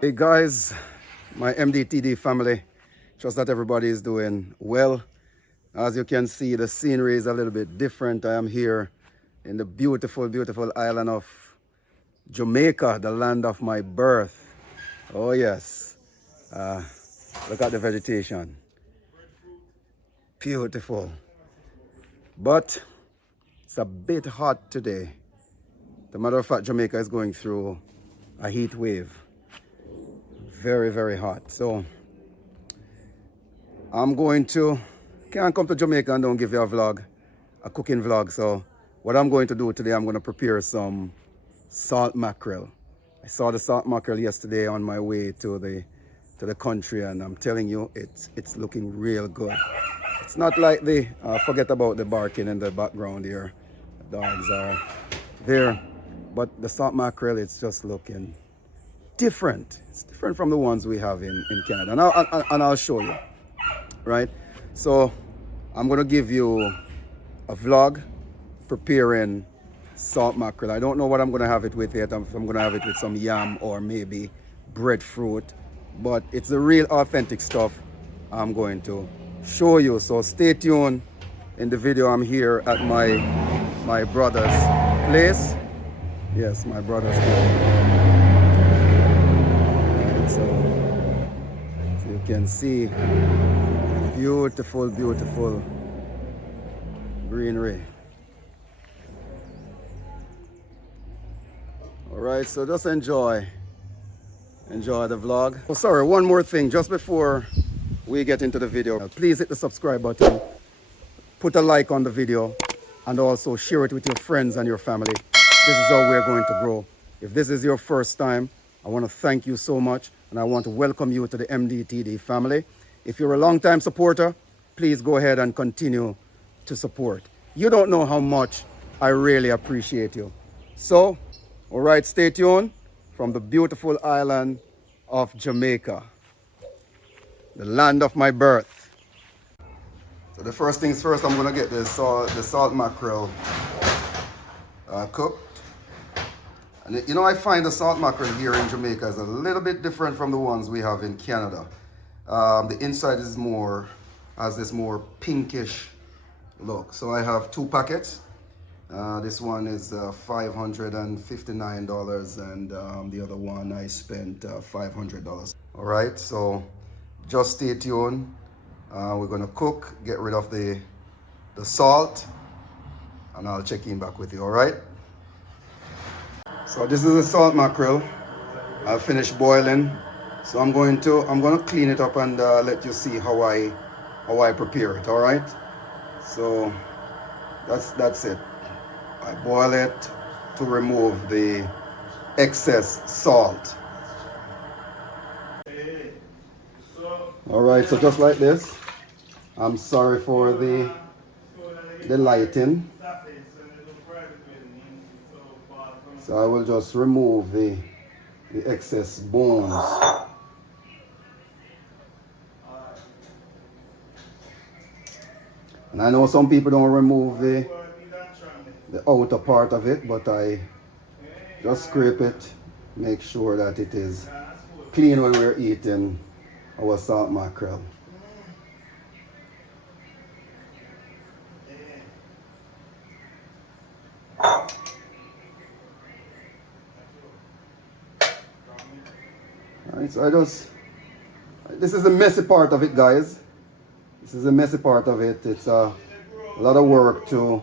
Hey guys, my MDTD family, trust that everybody is doing well. As you can see, the scenery is a little bit different. I am here in the beautiful, beautiful island of Jamaica, the land of my birth. Oh yes, look at the vegetation. Beautiful. But it's a bit hot today. As a matter of fact, Jamaica is going through a heat wave. Very, very hot. So I'm going to, can't come to Jamaica and don't give you a vlog, a cooking vlog. So what I'm going to do today, I'm going to prepare some salt mackerel. I saw the salt mackerel yesterday on my way to the country, and I'm telling you, it's looking real good. It's not like the, forget about the barking in the background here. The dogs are there. But the salt mackerel, it's just looking different. It's different from the ones we have in Canada. And I'll show you, right? So I'm going to give you a vlog preparing salt mackerel. I don't know what I'm going to have it with yet. I'm going to have it with some yam or maybe breadfruit. But it's the real authentic stuff I'm going to show you. So stay tuned. In the video, I'm here at my brother's place. Yes, my brother's place. And so you can see beautiful, beautiful greenery. All right, so just enjoy the vlog. Oh, sorry, one more thing just before we get into the video. Please hit the subscribe button, put a like on the video, and also share it with your friends and your family. This is how we're going to grow. If this is your first time, I want to thank you so much, and I want to welcome you to the MDTD family. If you're a long-time supporter, please go ahead and continue to support. You don't know how much I really appreciate you. So, all right, stay tuned from the beautiful island of Jamaica, the land of my birth. So the first things first, I'm gonna get the salt mackerel cooked. And you know, I find the salt mackerel here in Jamaica is a little bit different from the ones we have in Canada. The inside is has this more pinkish look. So I have 2 packets. This one is $559, and the other one I spent $500. All right, so just stay tuned. We're gonna cook, get rid of the salt, and I'll check in back with you. All right. So this is the salt mackerel. I've finished boiling, so I'm gonna clean it up and let you see how I prepare it. All right. So that's it. I boil it to remove the excess salt. All right, so just like this. I'm sorry for the lighting. So I will just remove the excess bones. And I know some people don't remove the outer part of it, but I just scrape it, make sure that it is clean when we're eating our salt mackerel. Alright, so this is the messy part of it, guys. This is the messy part of it. It's a lot of work to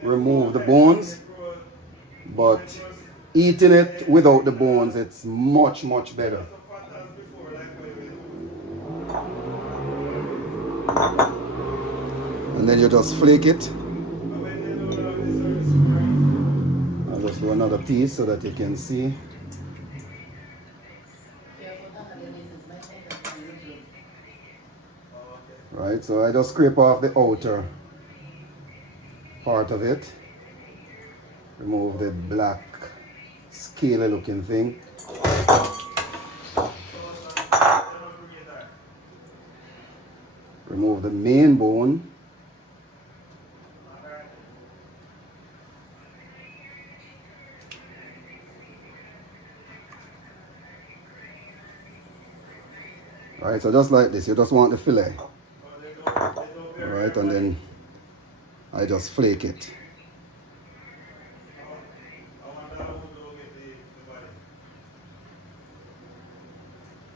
remove the bones, but eating it without the bones, it's much, much better. And then you just flake it. I'll just do another piece so that you can see. Right, so I just scrape off the outer part of it. Remove the black, scaly looking thing. Remove the main bone. Right, so just like this, you just want the fillet. Alright, and then I just flake it.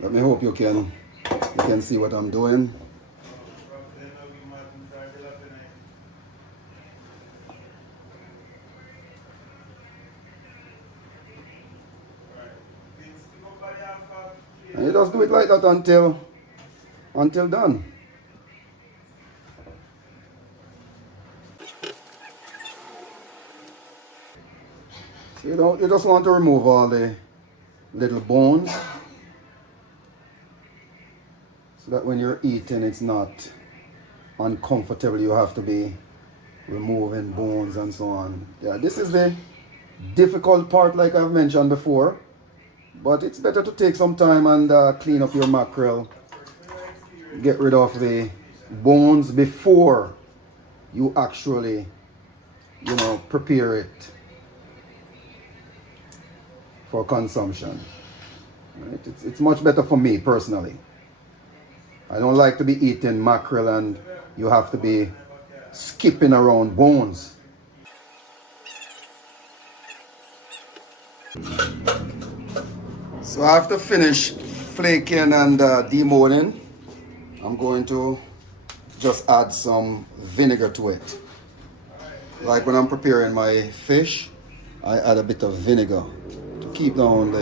Let me hope you can see what I'm doing. And you just do it like that until done. So you just want to remove all the little bones so that when you're eating it's not uncomfortable. You have to be removing bones and so on. Yeah, this is the difficult part, like I've mentioned before, but it's better to take some time and clean up your mackerel, get rid of the bones before you actually, prepare it for consumption. Right? It's much better for me personally. I don't like to be eating mackerel and you have to be skipping around bones. So after finish flaking and demolding, I'm going to just add some vinegar to it. Like when I'm preparing my fish, I add a bit of vinegar to keep down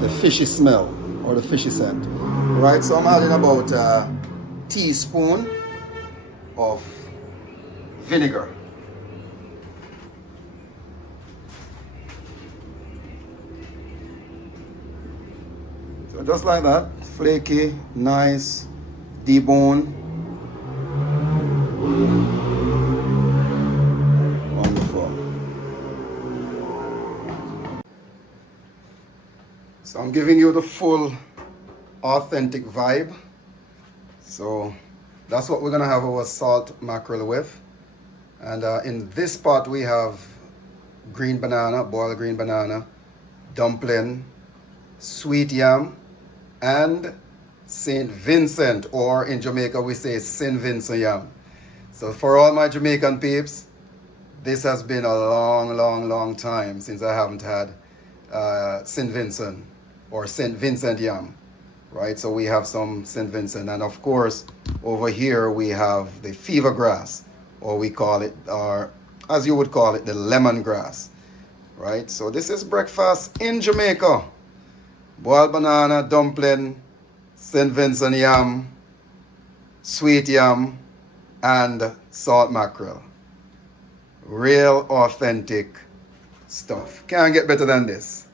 the fishy smell or the fishy scent. Right, so I'm adding about a teaspoon of vinegar. So just like that, flaky, nice, debone. Wonderful. So I'm giving you the full authentic vibe. So that's what we're gonna have our salt mackerel with. And in this pot we have green banana, boiled green banana, dumpling, sweet yam, and St. Vincent, or in Jamaica we say St. Vincent yam. So for all my Jamaican peeps, this has been a long time since I haven't had St. Vincent or St. Vincent yam, right? So we have some St. Vincent, and of course over here we have the fever grass, or we call it, or as you would call it, the lemongrass, right? So this is breakfast in Jamaica. Boiled banana, dumpling, St. Vincent yam, sweet yam, and salt mackerel. Real authentic stuff. Can't get better than this.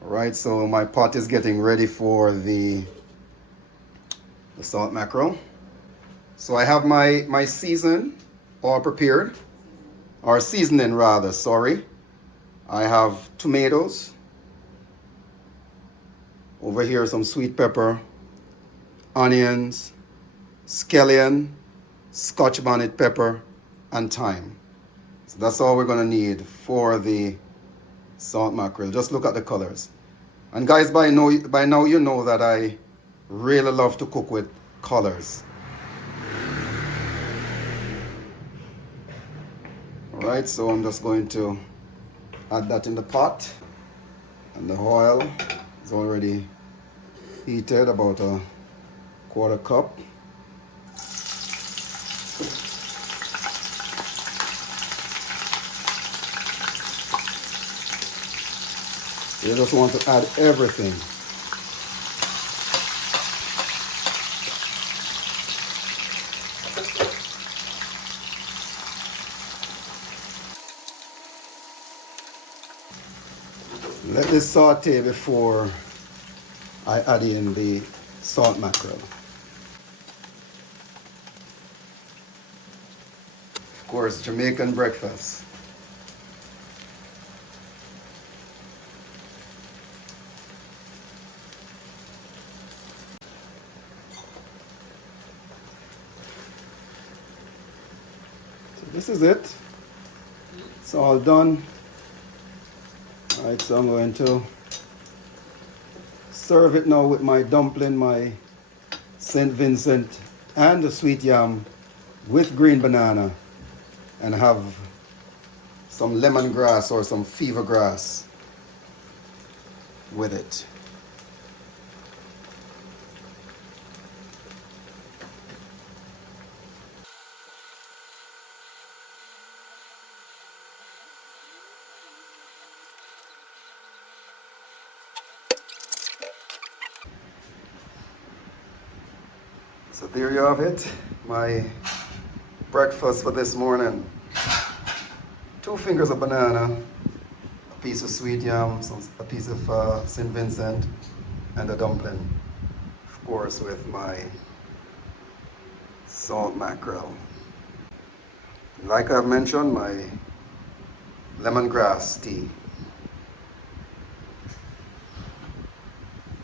Alright, so my pot is getting ready for the salt mackerel. So I have my season all prepared, or seasoning rather, sorry. I have tomatoes. Over here some sweet pepper, onions, scallion, Scotch bonnet pepper, and thyme. So that's all we're gonna need for the salt mackerel. Just look at the colors. And guys, by now you know that I really love to cook with colors. Alright, so I'm just going to add that in the pot, and the oil is already heated, about a quarter cup. You just want to add everything. Let this saute before I add in the salt mackerel. Of course, Jamaican breakfast. So this is it. It's all done. Alright, so I'm going to serve it now with my dumpling, my St. Vincent, and the sweet yam with green banana, and have some lemongrass or some fever grass with it. So there you have it, my breakfast for this morning. 2 fingers of banana, a piece of sweet yam, a piece of St. Vincent, and a dumpling. Of course, with my salt mackerel. Like I've mentioned, my lemongrass tea.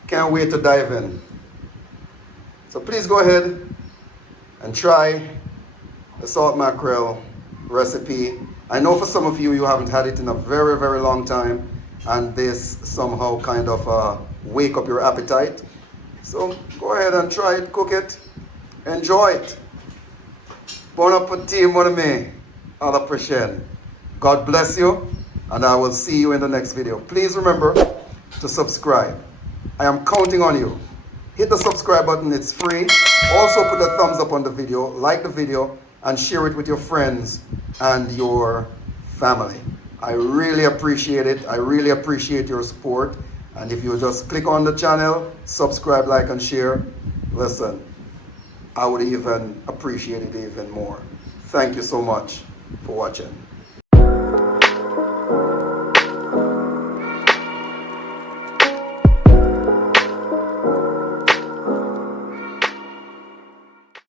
Can't wait to dive in. So please go ahead and try the salt mackerel recipe. I know for some of you, you haven't had it in a very, very long time, and this somehow kind of wake up your appetite. So go ahead and try it, cook it, enjoy it. Bon appetit, mon ami, à la prochaine. God bless you, and I will see you in the next video. Please remember to subscribe. I am counting on you. Hit the subscribe button, it's free. Also put a thumbs up on the video, like the video, and share it with your friends and your family. I really appreciate it. I really appreciate your support. And if you just click on the channel, subscribe, like, and share, listen, I would even appreciate it even more. Thank you so much for watching.